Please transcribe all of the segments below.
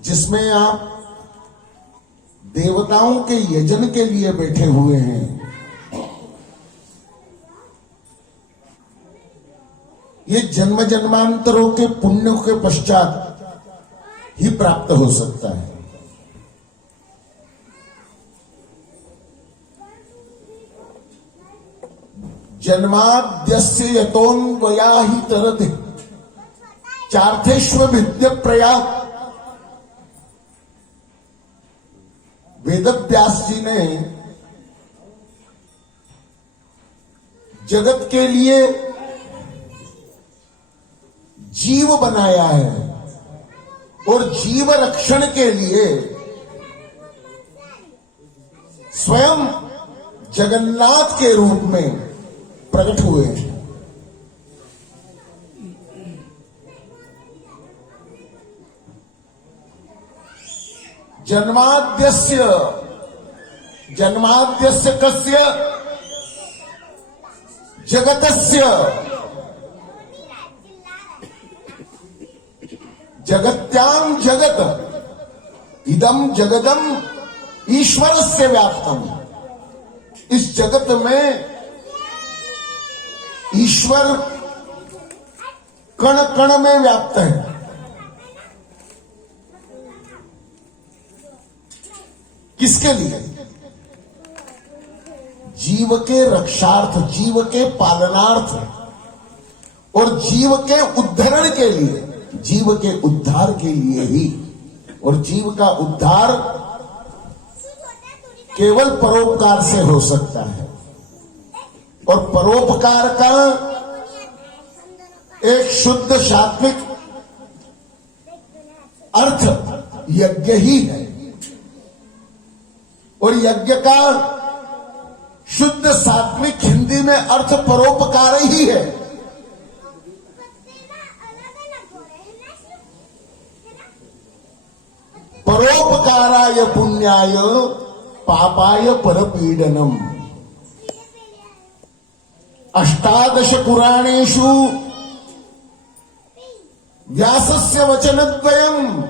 जिसमें आप देवताओं के यजन के लिए बैठे हुए हैं, ये जन्म जन्मांतरों के पुण्यों के पश्चात ही प्राप्त हो सकता है। जन्माद्यस्य यतोऽन्वयाहि तरते चार्थेष्व विद्य प्रयाग। वेदव्यास जी ने जगत के लिए जीव बनाया है और जीव रक्षण के लिए स्वयं जगन्नाथ के रूप में प्रकट हुए हैं। जन्माद्यस्य कस्य जगतस्य जगत्यां जगत इदम जगदम ईश्वरस्य व्याप्तम। इस जगत में ईश्वर कण कण में व्याप्त है। किसके लिए? जीव के रक्षार्थ, जीव के पालनार्थ और जीव के उद्धरण के लिए, जीव के उद्धार के लिए ही। और जीव का उद्धार केवल परोपकार से हो सकता है। और परोपकार का एक शुद्ध सात्विक अर्थ यज्ञ ही है। और यज्ञ का शुद्ध सात्विक हिंदी में अर्थ परोपकार ही है। परोपकाराय पुण्याय पापाय परपीडनम। अष्टादश पुराणेषु व्यासस्य वचनद्वयम्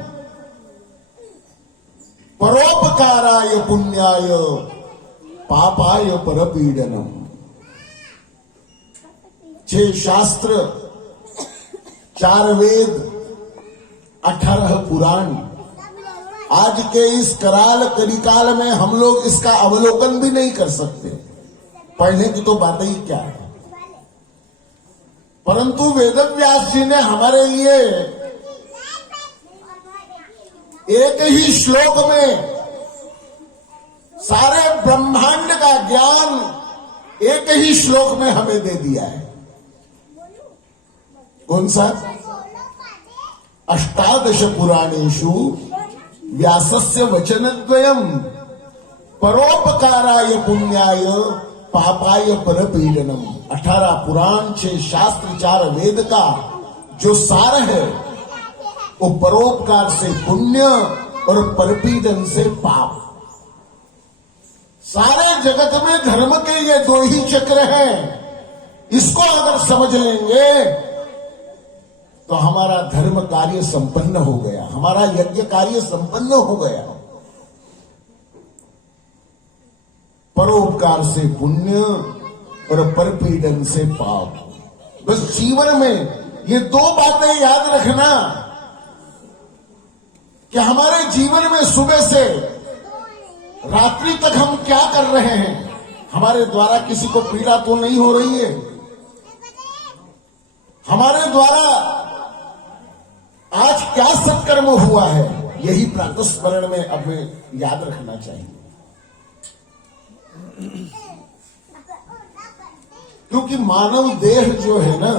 परोपकाराय पुण्याय पापाय परपीडनम। 6 शास्त्र, 4 वेद, 18 पुराण। आज के इस कराल कलिकाल में हम लोग इसका अवलोकन भी नहीं कर सकते। पढ़ने की तो बात ही क्या है। परंतु वेदव्यास जी ने हमारे लिए एक ही श्लोक में सारे ब्रह्मांड का ज्ञान एक ही श्लोक में हमें दे दिया है। कौन सा? अष्टादश पुराणेषु व्यासस्य वचनद्वयम् परोपकाराय पुण्याय पापाय परपीडनम। 18 पुराण, 6 शास्त्र, 4 वेद का जो सार है वो परोपकार से पुण्य और परपीडन से पाप। सारे जगत में धर्म के ये 2 ही चक्र हैं। इसको अगर समझ लेंगे तो हमारा धर्म कार्य संपन्न हो गया, हमारा यज्ञ कार्य संपन्न हो गया। परोपकार से पुण्य और परपीडन से पाप। बस जीवन में ये 2 बातें याद रखना कि हमारे जीवन में सुबह से रात्रि तक हम क्या कर रहे हैं। हमारे द्वारा किसी को पीड़ा तो नहीं हो रही है। हमारे द्वारा आज क्या सत्कर्म हुआ है, यही प्रातःस्मरण में हमें याद रखना चाहिए। क्योंकि मानव देह जो है ना,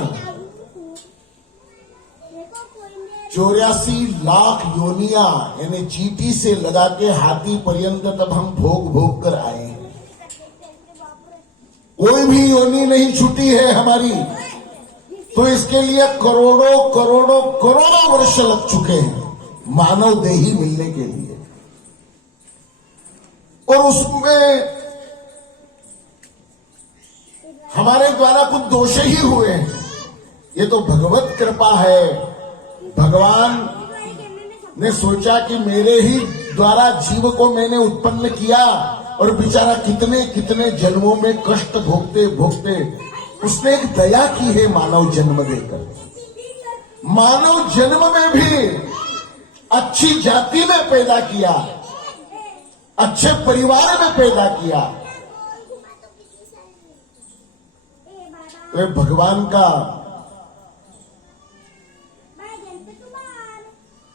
84 लाख योनिया यानी चींटी से लगा के हाथी पर्यंत तब हम भोग भोग कर आए हैं। कोई भी योनि नहीं छूटी है हमारी। तो इसके लिए करोड़ों करोड़ों करोड़ों वर्ष लग चुके हैं मानव देही मिलने के लिए। और उसमें हमारे द्वारा कुछ दोष ही हुए हैं। ये तो भगवत कृपा है। भगवान ने सोचा कि मेरे ही द्वारा जीव को मैंने उत्पन्न किया और बेचारा कितने कितने जन्मों में कष्ट भोगते भोगते उसने एक दया की है मानव जन्म देकर। मानव जन्म में भी अच्छी जाति में पैदा किया, अच्छे परिवार में पैदा किया। तो भगवान का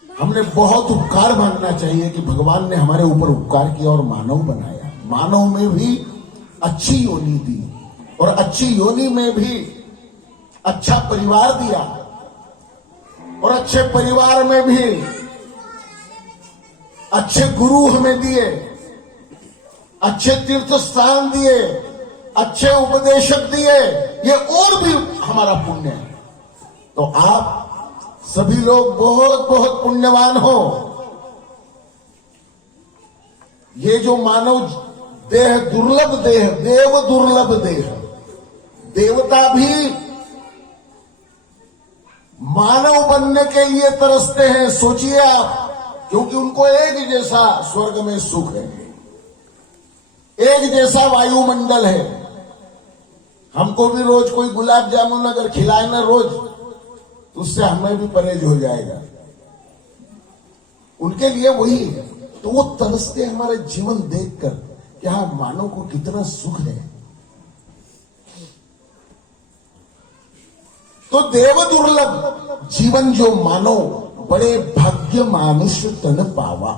हमने बहुत उपकार मानना चाहिए कि भगवान ने हमारे ऊपर उपकार किया और मानव बनाया। मानव में भी अच्छी योनि दी और अच्छी योनि में भी अच्छा परिवार दिया और अच्छे परिवार में भी अच्छे गुरु हमें दिए, अच्छे तीर्थ स्थान दिए, अच्छे उपदेशक दिए। ये और भी हमारा पुण्य है। तो आप सभी लोग बहुत बहुत पुण्यवान हो। ये जो मानव देह दुर्लभ देह, देव दुर्लभ देह, देवता भी मानव बनने के लिए तरसते हैं। सोचिए आप, क्योंकि उनको एक जैसा स्वर्ग में सुख है, एक जैसा वायुमंडल है। हमको भी रोज कोई गुलाब जामुन अगर खिलाए ना रोज, तो उससे हमें भी परहेज हो जाएगा। उनके लिए वही है। तो वो तरसते हमारे जीवन देखकर कि हाँ, मानव को कितना सुख है। तो देव दुर्लभ जीवन जो मानव, बड़े भाग्य मानुष तन पावा,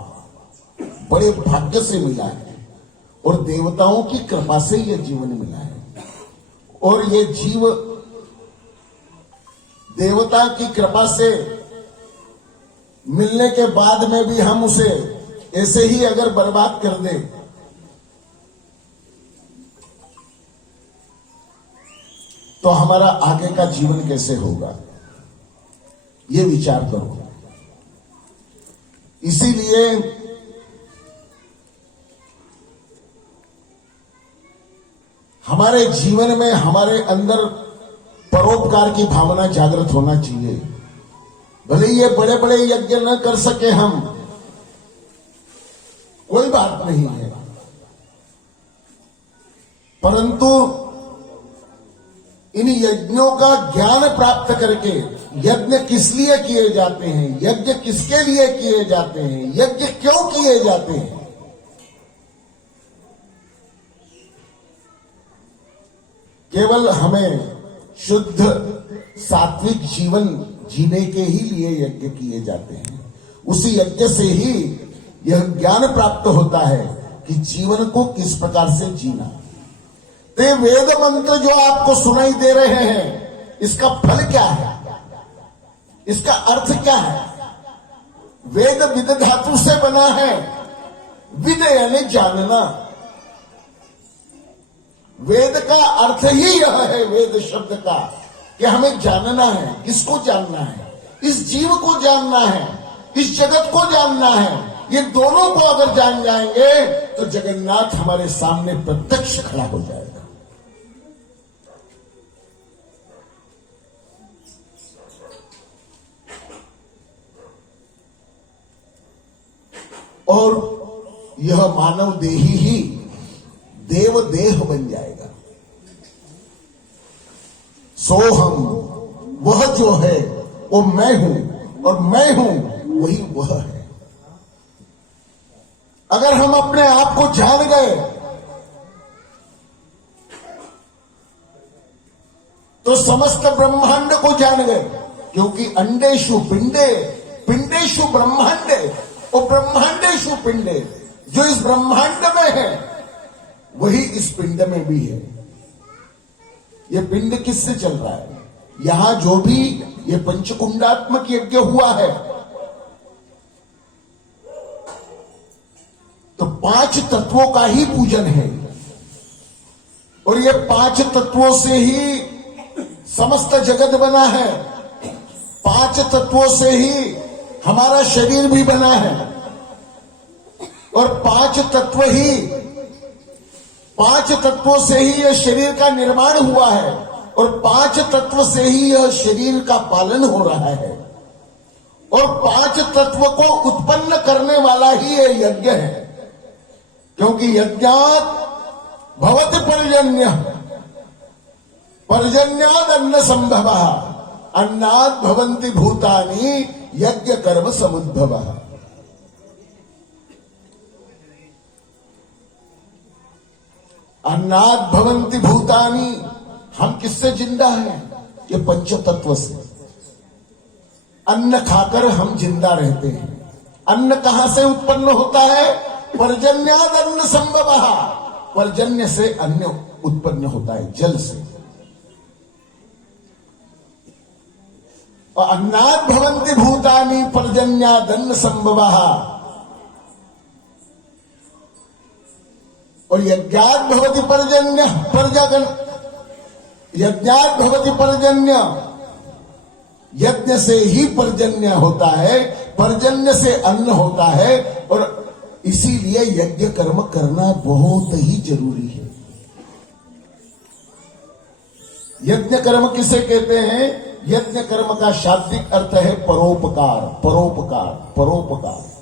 बड़े भाग्य से मिला है और देवताओं की कृपा से यह जीवन मिला है। और ये जीव देवता की कृपा से मिलने के बाद में भी हम उसे ऐसे ही अगर बर्बाद कर दें, तो हमारा आगे का जीवन कैसे होगा, ये विचार करो। इसीलिए हमारे जीवन में, हमारे अंदर परोपकार की भावना जागृत होना चाहिए। भले ये बड़े बड़े यज्ञ न कर सके हम, कोई बात नहीं है, परंतु इन यज्ञों का ज्ञान प्राप्त करके, यज्ञ किस लिए किए जाते हैं, यज्ञ किसके लिए किए जाते हैं, यज्ञ क्यों किए जाते हैं, केवल हमें शुद्ध सात्विक जीवन जीने के ही लिए यज्ञ किए जाते हैं। उसी यज्ञ से ही यह ज्ञान प्राप्त होता है कि जीवन को किस प्रकार से जीना। तो ये वेद मंत्र जो आपको सुनाई दे रहे हैं, इसका फल क्या है, इसका अर्थ क्या है? वेद विद धातु से बना है। विद यानी जानना। वेद का अर्थ ही यह है, वेद शब्द का, कि हमें जानना है। किसको जानना है? इस जीव को जानना है, इस जगत को जानना है। ये दोनों को अगर जान जाएंगे तो जगन्नाथ हमारे सामने प्रत्यक्ष खड़ा हो जाएगा। और यह मानव देही ही देव देह बन जाएगा। सोहम, वह जो है वो मैं हूं, और मैं हूं वही वह है। अगर हम अपने आप को जान गए तो समस्त ब्रह्मांड को जान गए, क्योंकि अंडेशु पिंडे, पिंडेशु ब्रह्मांडे, और ब्रह्मांडेशु पिंडे। जो इस ब्रह्मांड में है वही इस पिंड में भी है। ये पिंड किससे चल रहा है? यहां जो भी ये पंचकुंडात्मक यज्ञ हुआ है, तो 5 तत्वों का ही पूजन है। और ये 5 तत्वों से ही समस्त जगत बना है। 5 तत्वों से ही हमारा शरीर भी बना है। और 5 तत्वों से ही यह शरीर का निर्माण हुआ है। और 5 तत्व से ही यह शरीर का पालन हो रहा है। और 5 तत्व को उत्पन्न करने वाला ही ये यज्ञ है, क्योंकि यज्ञात भवति पर्जन्य, पर्जन्याद अन्न संभव, अन्नाद भवन्ति भूतानि, यज्ञ कर्म समुद्भव। अन्नाद भवन्ति भूतानि, हम किससे जिंदा हैं? ये पंच तत्व से। अन्न खाकर हम जिंदा रहते हैं। अन्न कहां से उत्पन्न होता है? पर्जन्याद अन्न संभव, पर्जन्य से अन्न उत्पन्न होता है, जल से। और अन्नाद भवन्ति भूतानि पर्जन्याद अन्न संभव, और यज्ञात भवति पर्जन्य, पर्जगन, यज्ञात भवति पर्जन्य, यज्ञ से ही पर्जन्य होता है, पर्जन्य से अन्न होता है, और इसीलिए यज्ञ कर्म करना बहुत ही जरूरी है। यज्ञ कर्म किसे कहते हैं? यज्ञ कर्म का शाब्दिक अर्थ है परोपकार, परोपकार, परोपकार।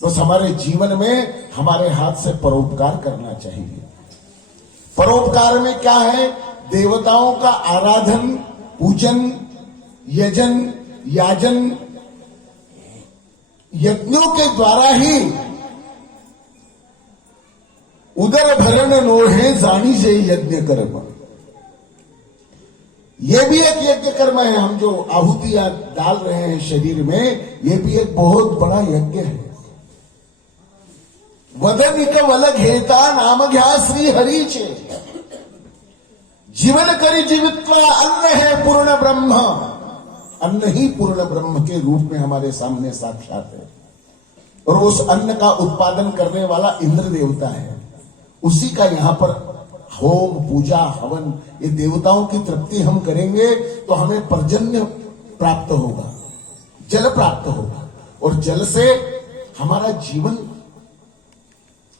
तो हमारे जीवन में हमारे हाथ से परोपकार करना चाहिए। परोपकार में क्या है? देवताओं का आराधन, पूजन, यजन, याजन, यज्ञों के द्वारा ही उदर भरण नोहे जानी से यज्ञ कर्म। ये भी एक यज्ञ कर्म है। हम जो आहुतियां डाल रहे हैं शरीर में, ये भी एक बहुत बड़ा यज्ञ है। वदनिक वल घेता नाम घ्या श्री हरीचे, जीवन करी जीवित्वा, अन्न है पूर्ण ब्रह्म। अन्न ही पूर्ण ब्रह्म के रूप में हमारे सामने साक्षात है, और उस अन्न का उत्पादन करने वाला इंद्र देवता है। उसी का यहां पर होम, पूजा, हवन, ये देवताओं की तृप्ति हम करेंगे तो हमें पर्जन्य प्राप्त होगा, जल प्राप्त होगा, और जल से हमारा जीवन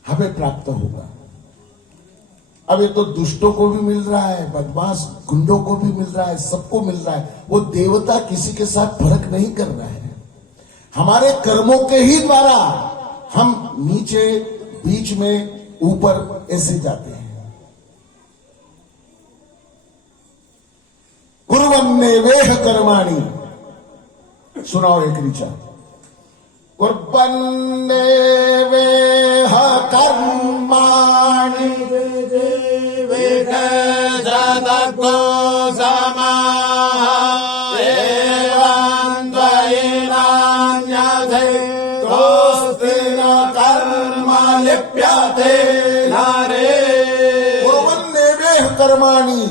हमें प्राप्त होगा। अब ये तो दुष्टों को भी मिल रहा है, बदमाश गुंडों को भी मिल रहा है, सबको मिल रहा है। वो देवता किसी के साथ फर्क नहीं कर रहा है। हमारे कर्मों के ही द्वारा हम नीचे, बीच में, ऊपर ऐसे जाते हैं। कुर्वन्ने वेह कर्माणि, सुनाओ एक ऋचा। कुर्वन्ने वेह कर्माणि विगजदग्गो समाः एवं द्वैनान्यधे दोस्ति न कर्म लिप्यते नारे। कुर्वन्ने वेह कर्माणि,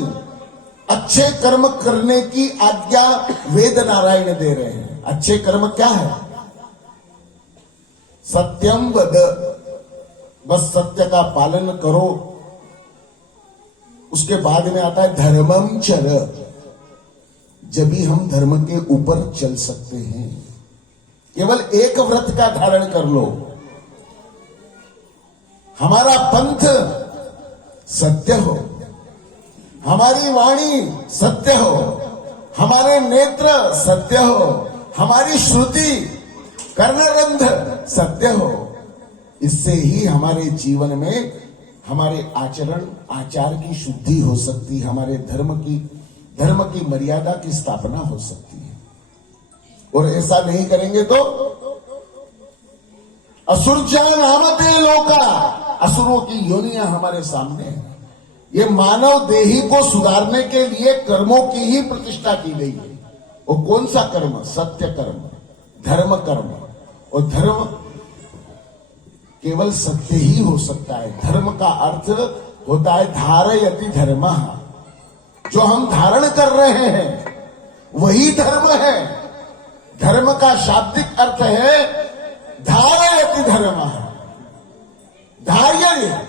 अच्छे कर्म करने की आज्ञा वेद नारायण दे रहे हैं। अच्छे कर्म क्या है? सत्यम वद, बस सत्य का पालन करो। उसके बाद में आता है धर्मम चर, जब भी हम धर्म के ऊपर चल सकते हैं। केवल एक व्रत का धारण कर लो। हमारा पंथ सत्य हो, हमारी वाणी सत्य हो, हमारे नेत्र सत्य हो, हमारी श्रुति कर्णरंध्र सत्य हो। इससे ही हमारे जीवन में हमारे आचरण, आचार की शुद्धि हो सकती है, हमारे धर्म की मर्यादा की स्थापना हो सकती है। और ऐसा नहीं करेंगे तो असुरजा नामते लोका, असुरों की योनियां हमारे सामने है। ये मानव देही को सुधारने के लिए कर्मों की ही प्रतिष्ठा की गई है। वो कौन सा कर्म? सत्य कर्म, धर्म कर्म। और धर्म केवल सत्य ही हो सकता है। धर्म का अर्थ होता है धारयति धर्मः, जो हम धारण कर रहे हैं वही धर्म है। धर्म का शाब्दिक अर्थ है धारयति धर्मः, धार्य,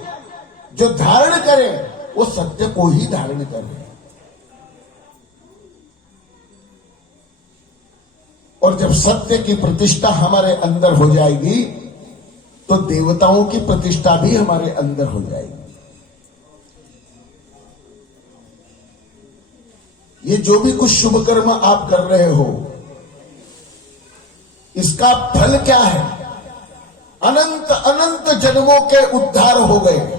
जो धारण करे वो सत्य को ही धारण करे। और जब सत्य की प्रतिष्ठा हमारे अंदर हो जाएगी तो देवताओं की प्रतिष्ठा भी हमारे अंदर हो जाएगी। ये जो भी कुछ शुभ कर्म आप कर रहे हो, इसका फल क्या है? अनंत अनंत जन्मों के उद्धार हो गए।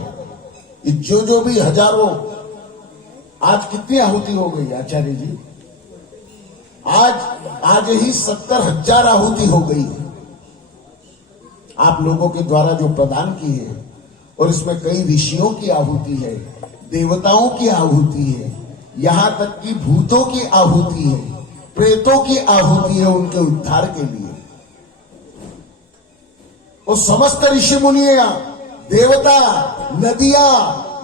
जो भी हजारों, आज कितनी आहुति हो गई आचार्य जी? आज ही 70,000 आहुति हो गई है आप लोगों के द्वारा जो प्रदान की है। और इसमें कई ऋषियों की आहुति है, देवताओं की आहुति है, यहां तक कि भूतों की आहुति है, प्रेतों की आहुति है उनके उद्धार के लिए। और समस्त ऋषि मुनिया, देवता, नदियां,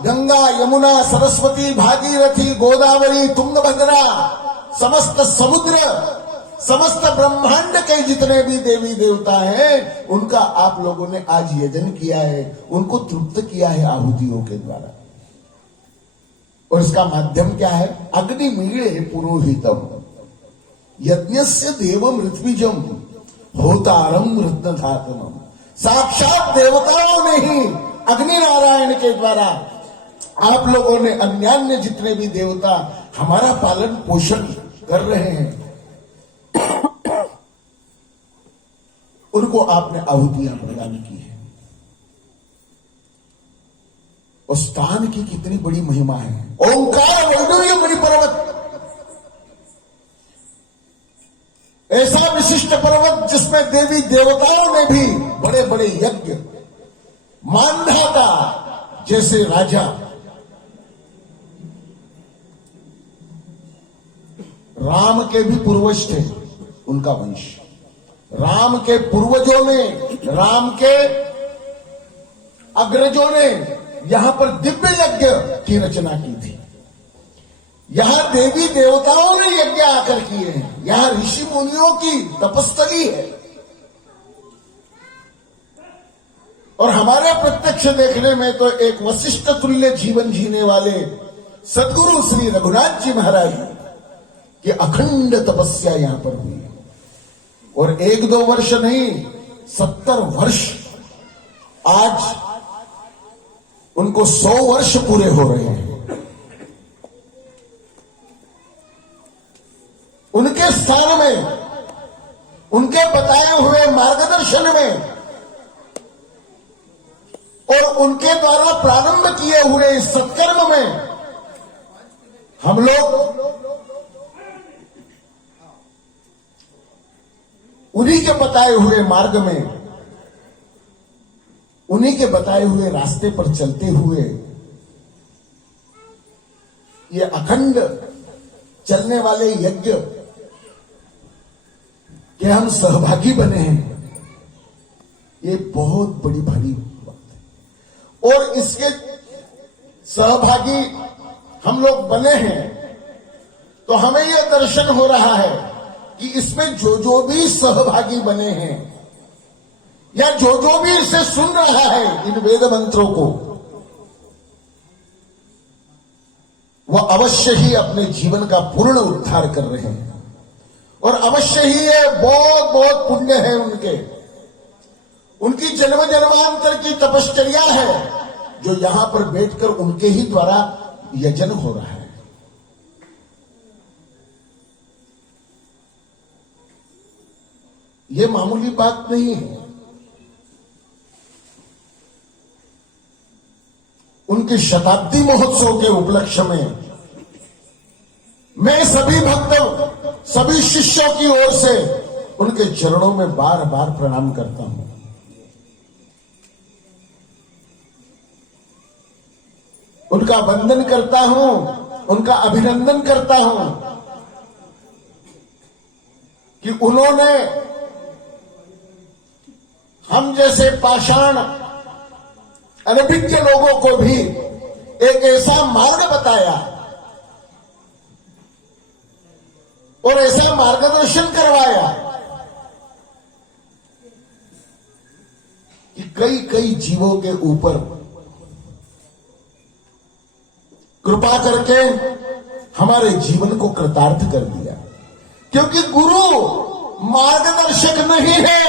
गंगा, यमुना, सरस्वती, भागीरथी, गोदावरी, तुंगभद्रा, समस्त समुद्र, समस्त ब्रह्मांड के जितने भी देवी देवता हैं, उनका आप लोगों ने आज यजन किया है, उनको तृप्त किया है आहुतियों के द्वारा। और इसका माध्यम क्या है? अग्निमीळे पुरोहितम यज्ञस्य देवम ऋत्विजम होतारम रत्नधातमम। साक्षात देवताओं ने ही अग्नि नारायण के द्वारा आप लोगों ने अन्यान्य जितने भी देवता हमारा पालन पोषण कर रहे हैं, उनको आपने आहुतियां प्रदान की है। उस स्थान की कितनी बड़ी महिमा है। ओंकार वैडूर्य मणि पर्वत, ऐसा विशिष्ट पर्वत जिसमें देवी देवताओं ने भी बड़े बड़े यज्ञ, मानधाता जैसे राजा, राम के भी पूर्वज थे, उनका वंश, राम के पूर्वजों ने, राम के अग्रजों ने यहां पर दिव्य यज्ञ की रचना की थी। यहां देवी देवताओं ने यज्ञ आकर किए हैं, यहां ऋषि मुनियों की तपस्थली है। और हमारे प्रत्यक्ष देखने में तो एक वशिष्ठ तुल्य जीवन जीने वाले सदगुरु श्री रघुनाथ जी महाराज की अखंड तपस्या यहां पर हुई। और 1-2 वर्ष नहीं, 70 वर्ष, आज उनको 100 वर्ष पूरे हो रहे हैं। उनके स्थान में, उनके बताए हुए मार्गदर्शन में और उनके द्वारा प्रारंभ किए हुए इस सत्कर्म में हम लोग उन्हीं के बताए हुए मार्ग में, उन्हीं के बताए हुए रास्ते पर चलते हुए ये अखंड चलने वाले यज्ञ के हम सहभागी बने हैं, ये बहुत बड़ी भारी बात है। और इसके सहभागी हम लोग बने हैं तो हमें यह दर्शन हो रहा है कि इसमें जो भी सहभागी बने हैं या जो भी इसे सुन रहा है इन वेद मंत्रों को, वह अवश्य ही अपने जीवन का पूर्ण उद्धार कर रहे हैं। और अवश्य ही ये बहुत बहुत पुण्य है उनकी जन्म जन्मांतर की तपश्चर्या है जो यहां पर बैठकर उनके ही द्वारा यजन हो रहा है। ये मामूली बात नहीं है। उनके शताब्दी महोत्सव के उपलक्ष्य में मैं सभी भक्तों, सभी शिष्यों की ओर से उनके चरणों में बार बार प्रणाम करता हूं। उनका वंदन करता हूं, उनका अभिनंदन करता हूं कि उन्होंने हम जैसे पाषाण अनभिज्ञ लोगों को भी एक ऐसा मार्ग बताया और ऐसा मार्गदर्शन करवाया कि कई कई जीवों के ऊपर कृपा करके हमारे जीवन को कृतार्थ कर दिया। क्योंकि गुरु मार्गदर्शक नहीं है,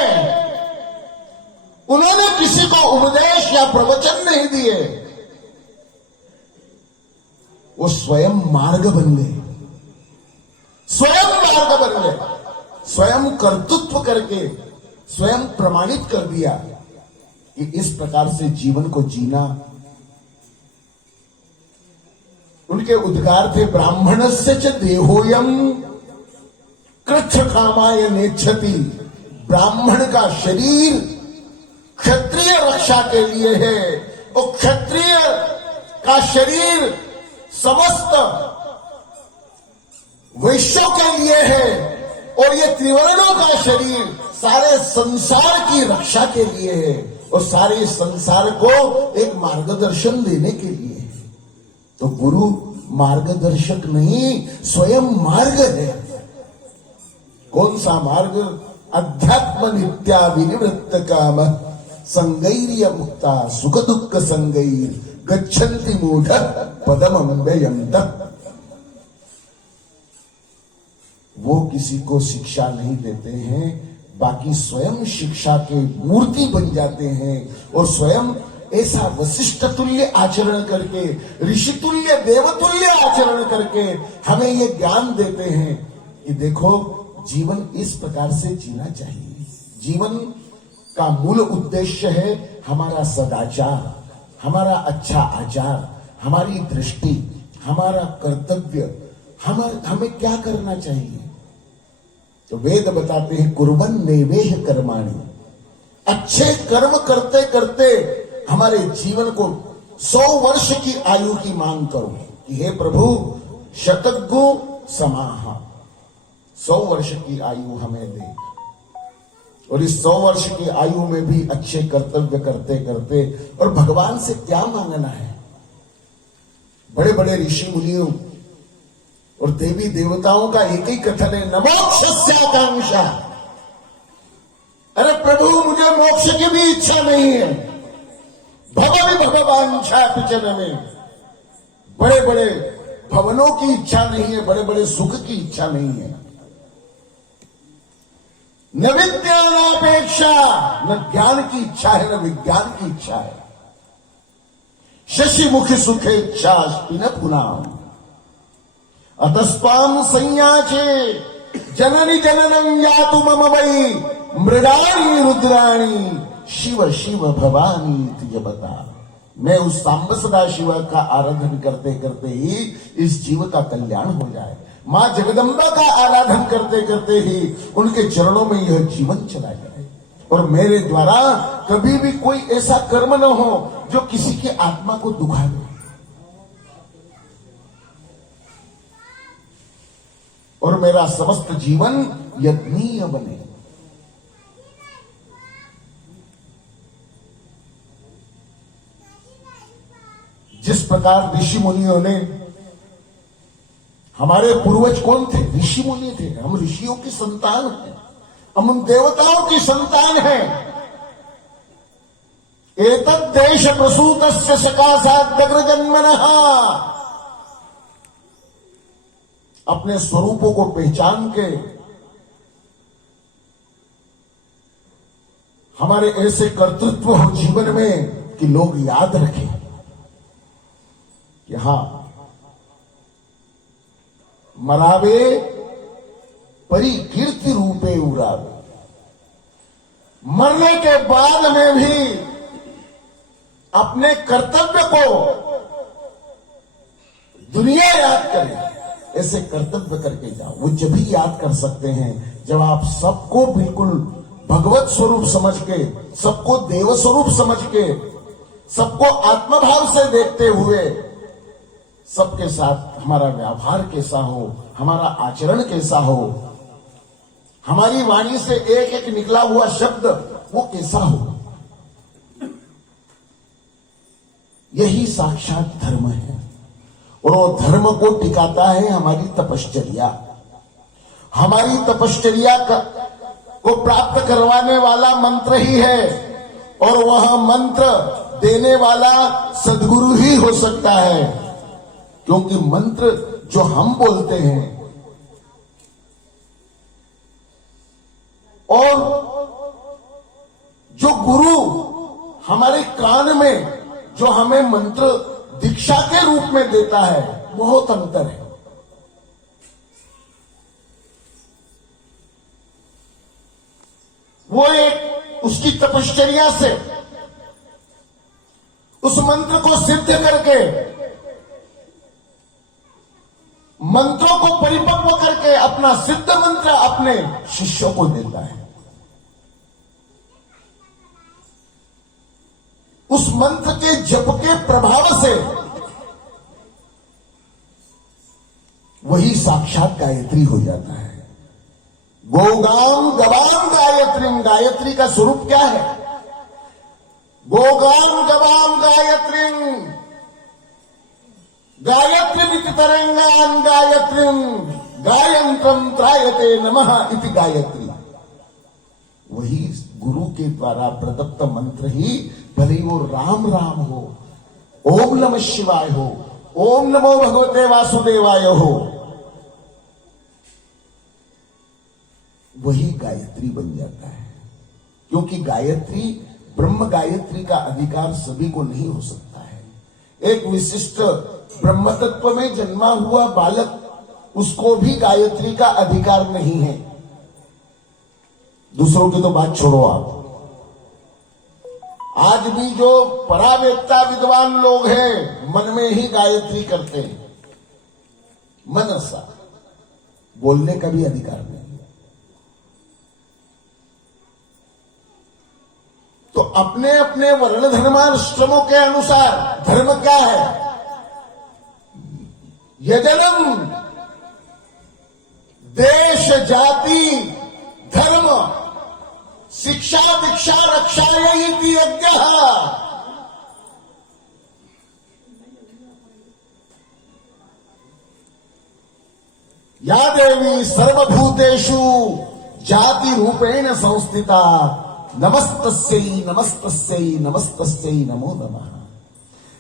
उन्होंने किसी को उपदेश या प्रवचन नहीं दिए, वो स्वयं मार्ग बन गए, स्वयं मार्ग बन गए, स्वयं कर्तृत्व करके स्वयं प्रमाणित कर दिया कि इस प्रकार से जीवन को जीना। उनके उद्गार थे, ब्राह्मणस्य च देहोयम कृच्छ कामाय नेच्छति। ब्राह्मण का शरीर क्षत्रिय रक्षा के लिए है और क्षत्रिय का शरीर समस्त वैश्यों के लिए है और ये त्रिवर्णों का शरीर सारे संसार की रक्षा के लिए है और सारे संसार को एक मार्गदर्शन देने के लिए है। तो गुरु मार्गदर्शक नहीं, स्वयं मार्ग है। कौन सा मार्ग? अध्यात्म नित्या विनिवृत्त काम संगैर्य मुक्ता सुख दुख संगैर गच्छन्ति मूढ़ पदमव्ययम् तत्। वो किसी को शिक्षा नहीं देते हैं, बाकी स्वयं शिक्षा के मूर्ति बन जाते हैं और स्वयं ऐसा वशिष्ठ तुल्य आचरण करके, ऋषि तुल्य देवतुल्य आचरण करके हमें ये ज्ञान देते हैं कि देखो जीवन इस प्रकार से जीना चाहिए। जीवन का मूल उद्देश्य है हमारा सदाचार, हमारा अच्छा आचार, हमारी दृष्टि, हमारा कर्तव्य, हमें क्या करना चाहिए। तो वेद बताते हैं, कुर्बन नैवेह कर्माणि। अच्छे कर्म करते करते हमारे जीवन को 100 वर्ष की आयु की मांग करो कि हे प्रभु शतज्ञो समाह, 100 वर्ष की आयु हमें दे। और इस 100 वर्ष की आयु में भी अच्छे कर्तव्य करते करते, और भगवान से क्या मांगना है। बड़े बड़े ऋषि मुनियों और देवी देवताओं का एक ही कथन है, न मोक्षस्याकांक्षा। अरे प्रभु मुझे मोक्ष की भी इच्छा नहीं है, भगवांछा पिचन में। बड़े बड़े भवनों की इच्छा नहीं है, बड़े बड़े सुख की इच्छा नहीं है। न विद्यानापेक्षा, न ज्ञान की इच्छा है, न विज्ञान की इच्छा है। शशि मुख सुखेच्छा न पुनाम अतस्वाम संयाचे जननी जननं यातु मम वै मृडानी रुद्राणी शिव शिव भवानी जबता। मैं उस सांब सदा शिव का आराधन करते करते ही इस जीव का कल्याण हो जाए। मां जगदम्बा का आराधन करते करते ही उनके चरणों में यह जीवन चला जाए और मेरे द्वारा कभी भी कोई ऐसा कर्म न हो जो किसी की आत्मा को दुखा दे। और मेरा समस्त जीवन यज्ञीय बने। जिस प्रकार ऋषि मुनियों ने, हमारे पूर्वज कौन थे? ऋषि मुनि थे। हम ऋषियों की संतान हैं, हम उन देवताओं की संतान हैं। एतद् देश प्रसूतस्य सकाशाद्यग्र जन्मनः। अपने स्वरूपों को पहचान के हमारे ऐसे कर्तृत्व हो जीवन में कि लोग याद रखें कि हां, मरावे परी कीर्ति रूपे उरावे। मरने के बाद में भी अपने कर्तव्य को दुनिया याद करे, ऐसे कर्तव्य करके जाओ। वो जब भी याद कर सकते हैं जब आप सबको बिल्कुल भगवत स्वरूप समझ के, सबको देव स्वरूप समझ के, सबको आत्मभाव से देखते हुए सबके साथ हमारा व्यवहार कैसा हो, हमारा आचरण कैसा हो, हमारी वाणी से एक एक निकला हुआ शब्द वो कैसा हो। यही साक्षात धर्म है और वो धर्म को टिकाता है हमारी तपश्चर्या। हमारी तपश्चर्या को प्राप्त करवाने वाला मंत्र ही है और वह मंत्र देने वाला सद्गुरु ही हो सकता है, क्योंकि मंत्र जो हम बोलते हैं और जो गुरु हमारे कान में जो हमें मंत्र दीक्षा के रूप में देता है, बहुत अंतर है। वो एक उसकी तपश्चर्या से उस मंत्र को सिद्ध करके, मंत्रों को परिपक्व करके अपना सिद्ध मंत्र अपने शिष्यों को देता है। उस मंत्र के जप के प्रभाव से वही साक्षात गायत्री हो जाता है। गोगाम गवाम गायत्रीम, गायत्री का स्वरूप क्या है? गोगाम गवाम गायत्रीम, गायत्री तरंगान गायत्रीम, गायंत्रम त्रायते नमः इति गायत्री। वही गुरु के द्वारा प्रदत्त मंत्र ही, भले वो राम राम हो, ओम नमः शिवाय हो, ओम नमो भगवते वासुदेवाय हो, वही गायत्री बन जाता है। क्योंकि गायत्री, ब्रह्म गायत्री का अधिकार सभी को नहीं हो सकता है। एक विशिष्ट ब्रह्म तत्व में जन्मा हुआ बालक, उसको भी गायत्री का अधिकार नहीं है। दूसरों की तो बात छोड़ो आप। आज भी जो परावेत्ता विद्वान लोग हैं, मन में ही गायत्री करते हैं, मनसा, बोलने का भी अधिकार नहीं। तो अपने अपने वर्ण धर्माश्रमों के अनुसार धर्म क्या है? यजनम, देश जाति धर्म शिक्षा दीक्षा रक्षायति यज्ञः। या देवी सर्वभूतेषु जाति रूपेण संस्थिता, नमस्तस्यै नमस्तस्यै नमस्तस्यै नमो नमः।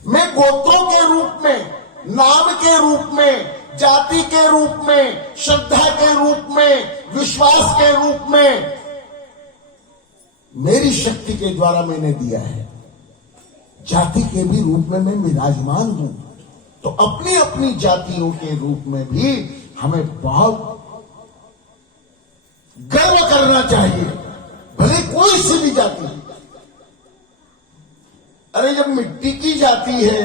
मैं गोत्रों के रूप में, नाम के रूप में, जाति के रूप में, श्रद्धा के रूप में, विश्वास के रूप में, मेरी शक्ति के द्वारा मैंने दिया है। जाति के भी रूप में मैं विराजमान हूं। तो अपनी अपनी जातियों के रूप में भी हमें बहुत गर्व करना चाहिए, भले कोई सी भी जाति है। अरे जब मिट्टी की जाति है,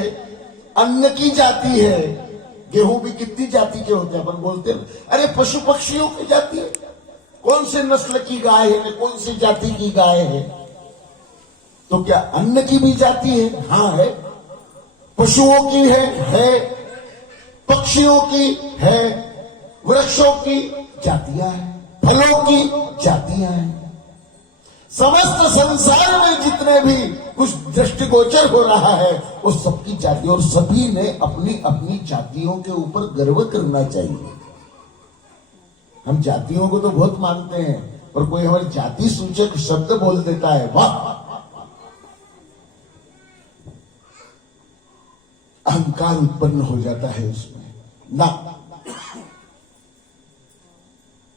अन्न की जाति है, गेहूं भी कितनी जाति के होते हैं, अपन बोलते हैं। अरे पशु पक्षियों की जाति है, कौन से नस्ल की गाय है, कौन सी जाति की गाय है। तो क्या अन्न की भी जाति है? हाँ है। पशुओं की है, पक्षियों की है, वृक्षों की जातियां हैं, फलों की जातियां हैं। समस्त संसार में जितने भी कुछ दृष्टिगोचर हो रहा है, वो सबकी जाति, और सभी ने अपनी अपनी जातियों के ऊपर गर्व करना चाहिए। हम जातियों को तो बहुत मानते हैं, और कोई हमारी जाति सूचक शब्द बोल देता है, वाह, अहंकार उत्पन्न हो जाता है उसमें। ना,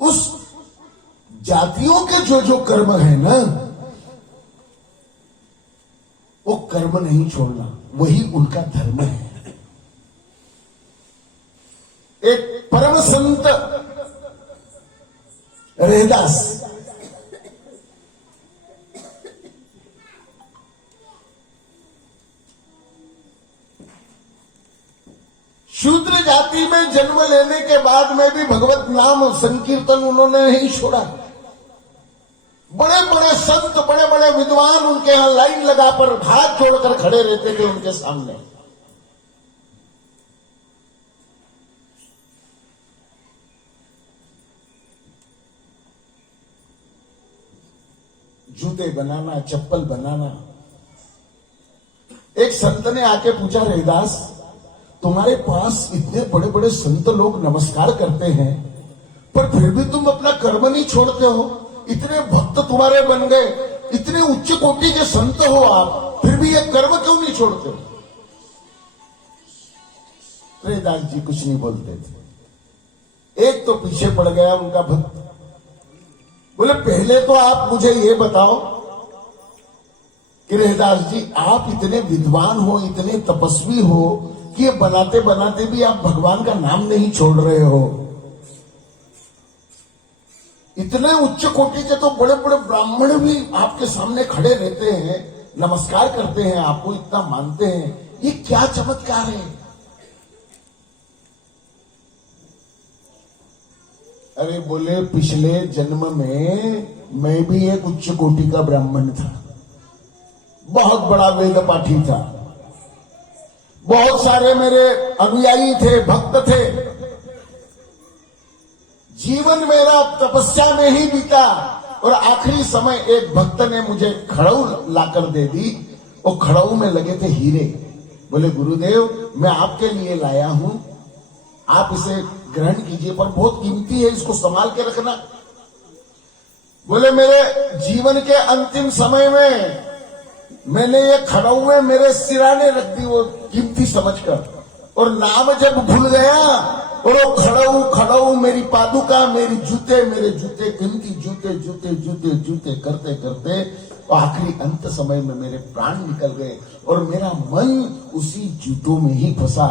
उस जातियों के जो जो कर्म है ना, वो कर्म नहीं छोड़ना, वही उनका धर्म है। एक परम संत रहदास, शूद्र जाति में जन्म लेने के बाद में भी भगवत नाम संकीर्तन उन्होंने नहीं छोड़ा। बड़े बड़े संत, बड़े बड़े विद्वान उनके यहां लाइन लगाकर हाथ जोड़कर खड़े रहते थे उनके सामने। जूते बनाना, चप्पल बनाना। एक संत ने आके पूछा, रविदास तुम्हारे पास इतने बड़े बड़े संत लोग नमस्कार करते हैं, पर फिर भी तुम अपना कर्म नहीं छोड़ते हो। इतने भक्त तुम्हारे बन गए, इतने उच्च कोटि के संत हो आप, फिर भी ये कर्म क्यों नहीं छोड़ते हो? रविदास जी कुछ नहीं बोलते थे। एक तो पीछे पड़ गया उनका भक्त, बोले पहले तो आप मुझे ये बताओ कि रविदास जी आप इतने विद्वान हो, इतने तपस्वी हो, कि ये बनाते बनाते भी आप भगवान का नाम नहीं छोड़ रहे हो। इतने उच्च कोटि के तो बड़े बड़े ब्राह्मण भी आपके सामने खड़े रहते हैं, नमस्कार करते हैं, आपको इतना मानते हैं, ये क्या चमत्कार है? अरे बोले पिछले जन्म में मैं भी एक उच्च कोटि का ब्राह्मण था, बहुत बड़ा वेद पाठी था, बहुत सारे मेरे अनुयायी थे, भक्त थे, जीवन मेरा तपस्या में ही बीता और आखिरी समय एक भक्त ने मुझे खड़ऊ लाकर दे दी और खड़ऊ में लगे थे हीरे। बोले गुरुदेव मैं आपके लिए लाया हूं, आप इसे ग्रहण कीजिए, पर बहुत कीमती है, इसको संभाल के रखना। बोले मेरे जीवन के अंतिम समय में मैंने ये खड़ऊ मेरे सिराने रख दी, वो कीमती समझकर, और नाम जब भूल गया और वो खड़ऊ मेरी पादुका, मेरे जूते कीमती जूते करते करते तो आखिरी अंत समय में मेरे प्राण निकल गए और मेरा मन उसी जूतों में ही फंसा।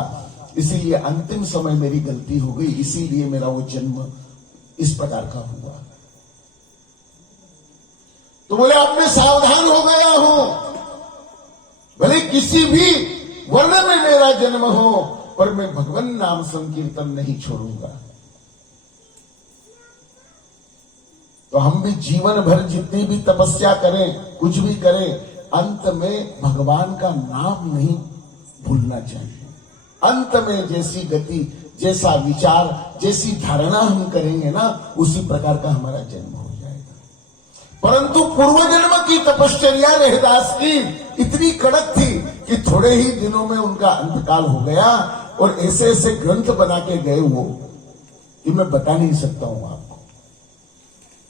इसीलिए अंतिम समय मेरी गलती हो गई, इसीलिए मेरा वो जन्म इस प्रकार का हुआ। तो बोले अब मैं सावधान हो गया हूं, भले किसी भी वर्ण में मेरा जन्म हो, पर मैं भगवान नाम संकीर्तन नहीं छोड़ूंगा। तो हम भी जीवन भर जितनी भी तपस्या करें, कुछ भी करें, अंत में भगवान का नाम नहीं भूलना चाहिए। अंत में जैसी गति, जैसा विचार, जैसी धारणा हम करेंगे ना, उसी प्रकार का हमारा जन्म हो जाएगा। परंतु पूर्व जन्म की तपश्चर्या रहदास की इतनी कड़क थी कि थोड़े ही दिनों में उनका अंतकाल हो गया और ऐसे ऐसे ग्रंथ बना के गए वो कि मैं बता नहीं सकता हूं आपको।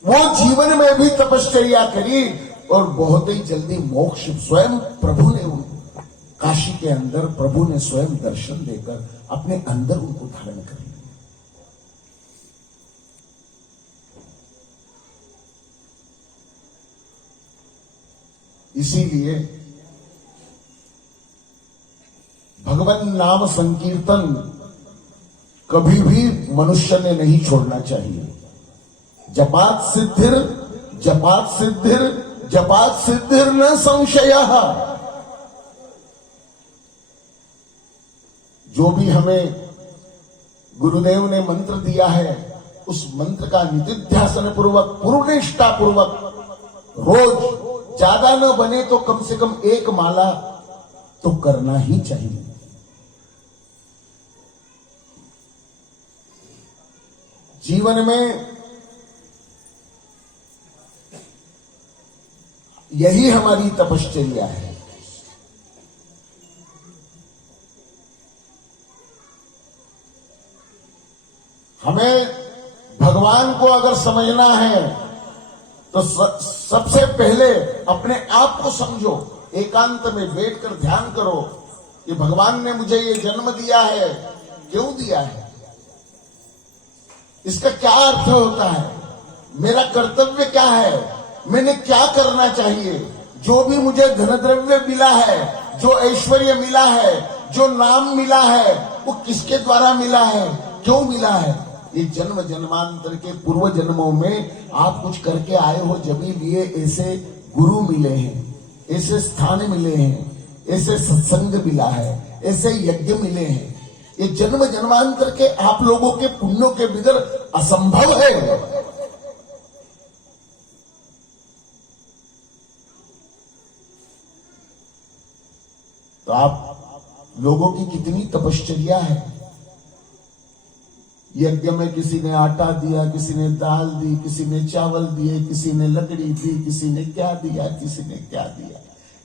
वो जीवन में भी तपश्चर्या करी और बहुत ही जल्दी मोक्ष स्वयं प्रभु ने उनको, काशी के अंदर प्रभु ने स्वयं दर्शन देकर अपने अंदर उनको धारण कर लिया। इसीलिए भगवान नाम संकीर्तन कभी भी मनुष्य ने नहीं छोड़ना चाहिए। जपात सिद्धिर न संशयः। जो भी हमें गुरुदेव ने मंत्र दिया है, उस मंत्र का निधिध्यासन पूर्वक, पूर्णनिष्ठा पूर्वक रोज, ज्यादा न बने तो कम से कम एक माला तो करना ही चाहिए। जीवन में यही हमारी तपश्चर्या है। हमें भगवान को अगर समझना है तो सबसे पहले अपने आप को समझो, एकांत में बैठकर ध्यान करो कि भगवान ने मुझे ये जन्म दिया है, क्यों दिया है, इसका क्या अर्थ होता है, मेरा कर्तव्य क्या है, मैंने क्या करना चाहिए, जो भी मुझे धन द्रव्य मिला है, जो ऐश्वर्य मिला है, जो नाम मिला है, वो किसके द्वारा मिला है, क्यों मिला है। ये जन्म जन्मांतर के पूर्व जन्मों में आप कुछ करके आए हो, जभी लिए ऐसे गुरु मिले हैं, ऐसे स्थान मिले हैं, ऐसे सत्संग मिला है, ऐसे यज्ञ मिले हैं। ये जन्म जन्मांतर के आप लोगों के पुण्यों के बिगर असंभव है। तो आप लोगों की कितनी तपश्चर्या है। यज्ञ में किसी ने आटा दिया, किसी ने दाल दी, किसी ने चावल दिए, किसी ने लकड़ी दी, किसी ने क्या दिया, किसी ने क्या दिया।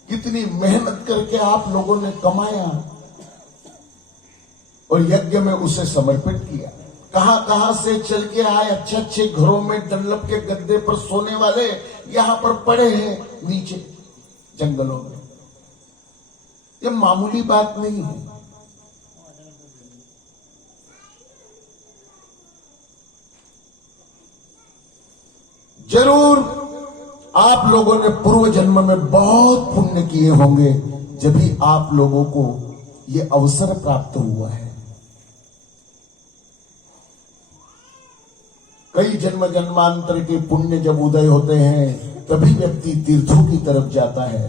कितनी मेहनत करके आप लोगों ने कमाया और यज्ञ में उसे समर्पित किया। कहां से चल के आए, अच्छे अच्छे घरों में डल्लप के गद्दे पर सोने वाले यहां पर पड़े हैं नीचे जंगलों में। ये मामूली बात नहीं है। जरूर आप लोगों ने पूर्व जन्म में बहुत पुण्य किए होंगे, जब भी आप लोगों को ये अवसर प्राप्त हुआ है। कई जन्म जन्मांतर के पुण्य जब उदय होते हैं तभी व्यक्ति तीर्थों की तरफ जाता है,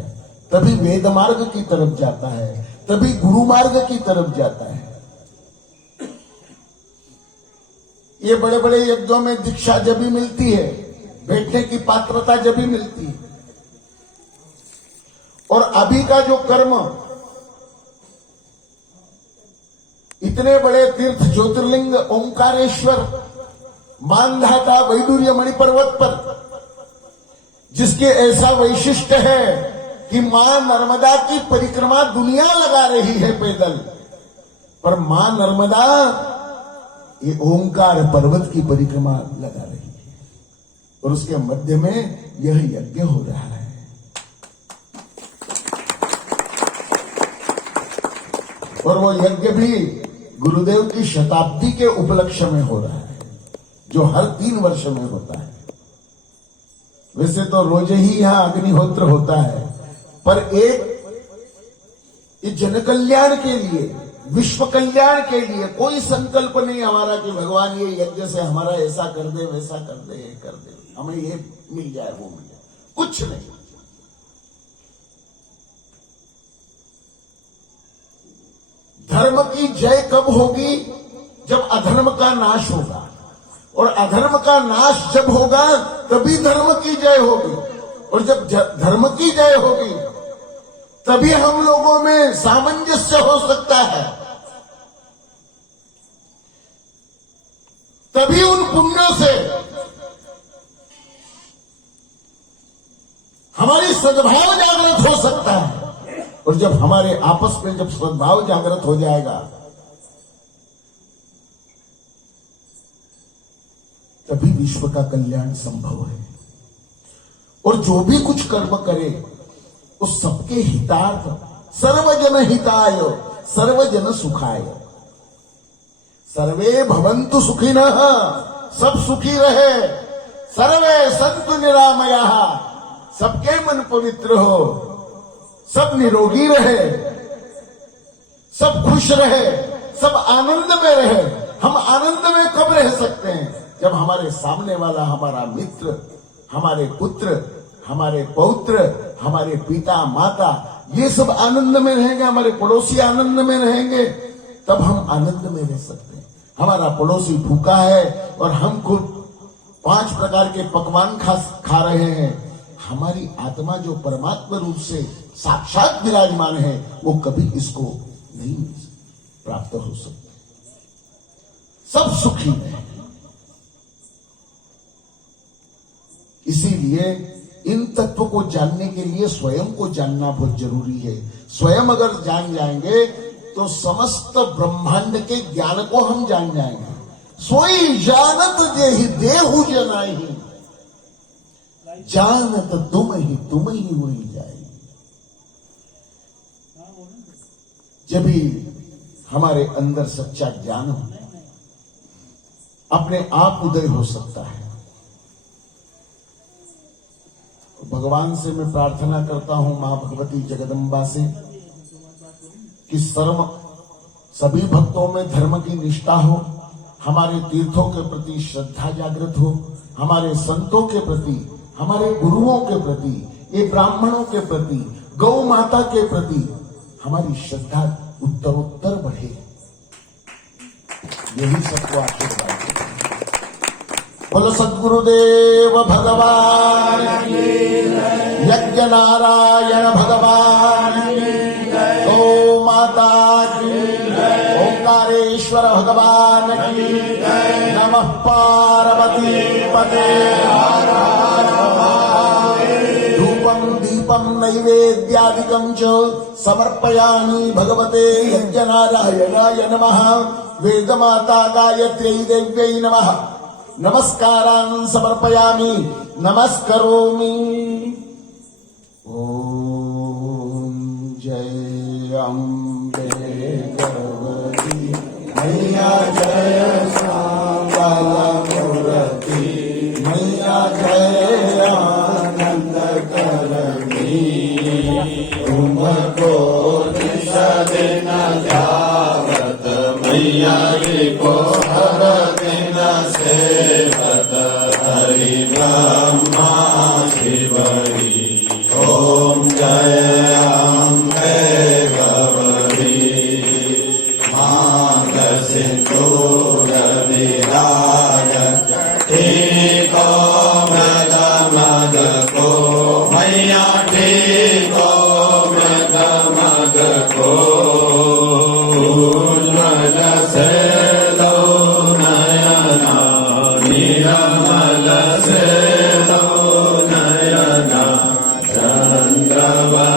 तभी वेद मार्ग की तरफ जाता है, तभी गुरु मार्ग की तरफ जाता है। ये बड़े बड़े यज्ञों में दीक्षा जब भी मिलती है, बैठने की पात्रता जब भी मिलती है। और अभी का जो कर्म, इतने बड़े तीर्थ ज्योतिर्लिंग ओंकारेश्वर, मानधाता वैडूर्य मणि पर्वत पर, जिसके ऐसा वैशिष्ट्य है कि मां नर्मदा की परिक्रमा दुनिया लगा रही है पैदल, पर मां नर्मदा ये ओंकार पर्वत की परिक्रमा लगा रही है और उसके मध्य में यह यज्ञ हो रहा है। और वो यज्ञ भी गुरुदेव की शताब्दी के उपलक्ष्य में हो रहा है, जो हर 3 वर्ष में होता है। वैसे तो रोज ही यहां अग्निहोत्र होता है, पर एक जन कल्याण के लिए, विश्व कल्याण के लिए कोई संकल्प नहीं हमारा कि भगवान ये यज्ञ से हमारा ऐसा कर दे, वैसा कर दे, ये कर दे, हमें ये मिल जाए, वो मिल जाए, कुछ नहीं। धर्म की जय कब होगी? जब अधर्म का नाश होगा, और अधर्म का नाश जब होगा तभी धर्म की जय होगी, और जब धर्म की जय होगी तभी हम लोगों में सामंजस्य हो सकता है, तभी उन पुण्यों से हमारी सद्भाव जागृत हो सकता है। और जब हमारे आपस में जब सद्भाव जागृत हो जाएगा तभी विश्व का कल्याण संभव है। और जो भी कुछ कर्म करे उस सबके हितार्थ, सर्वजन हिताय सर्वजन सुखाय, सर्वे भवन्तु सुखिनः, सब सुखी रहे, सर्वे सन्तु निरामयाः, सबके मन पवित्र हो, सब निरोगी रहे, सब खुश रहे, सब आनंद में रहे। हम आनंद में कब रह सकते हैं? जब हमारे सामने वाला हमारा मित्र, हमारे पुत्र, हमारे पौत्र, हमारे पिता माता, ये सब आनंद में रहेंगे, हमारे पड़ोसी आनंद में रहेंगे, तब हम आनंद में रह सकते हैं। हमारा पड़ोसी भूखा है और हम खुद 5 प्रकार के पकवान खा रहे हैं, हमारी आत्मा जो परमात्मा रूप से साक्षात विराजमान है वो कभी इसको नहीं प्राप्त हो सकती। सब सुखी है। इसीलिए इन तत्व को जानने के लिए स्वयं को जानना बहुत जरूरी है। स्वयं अगर जान जाएंगे तो समस्त ब्रह्मांड के ज्ञान को हम जान जाएंगे। सोई जानत जेहि देहु जनाहि, जानत तुम ही हुई जाए। जब भी हमारे अंदर सच्चा ज्ञान हो, अपने आप उदय हो सकता है। भगवान से मैं प्रार्थना करता हूं, मां भगवती जगदम्बा से, कि सभी भक्तों में धर्म की निष्ठा हो, हमारे तीर्थों के प्रति श्रद्धा जागृत हो, हमारे संतों के प्रति, हमारे गुरुओं के प्रति, ये ब्राह्मणों के प्रति, गौ माता के प्रति हमारी श्रद्धा उत्तरोत्तर बढ़े। यही सबको आशीर्वाद है। बोलो सद्गुरुदेव भगवान की, यज्ञ नारायण भगवान की, गौ माता की, ओंकारेश्वर भगवान की, नमः पार्वती पते। धूपं दीपं नैवेद्यादिकं च समर्पयामि भगवते यज्ञनारायणाय नमः। वेदमाता गायत्र्यै देव्यै नमः। नमस्कारान् समर्पयामि, नमस्करोमि। ओम जय अम्बे भगवती मैया, जय श्यामला मूर्ति मैया, जय आनंद करणी। तुमको दिशा देना जावत मैया, को हर दिन सेवत ॐ जय अम्बे गौरी मातसिन्दूरविराज एको मृग मद को मैया एको मृग मद को उज्ज्वल से लो नयना निर्मल से लो नयना चंद्रवदना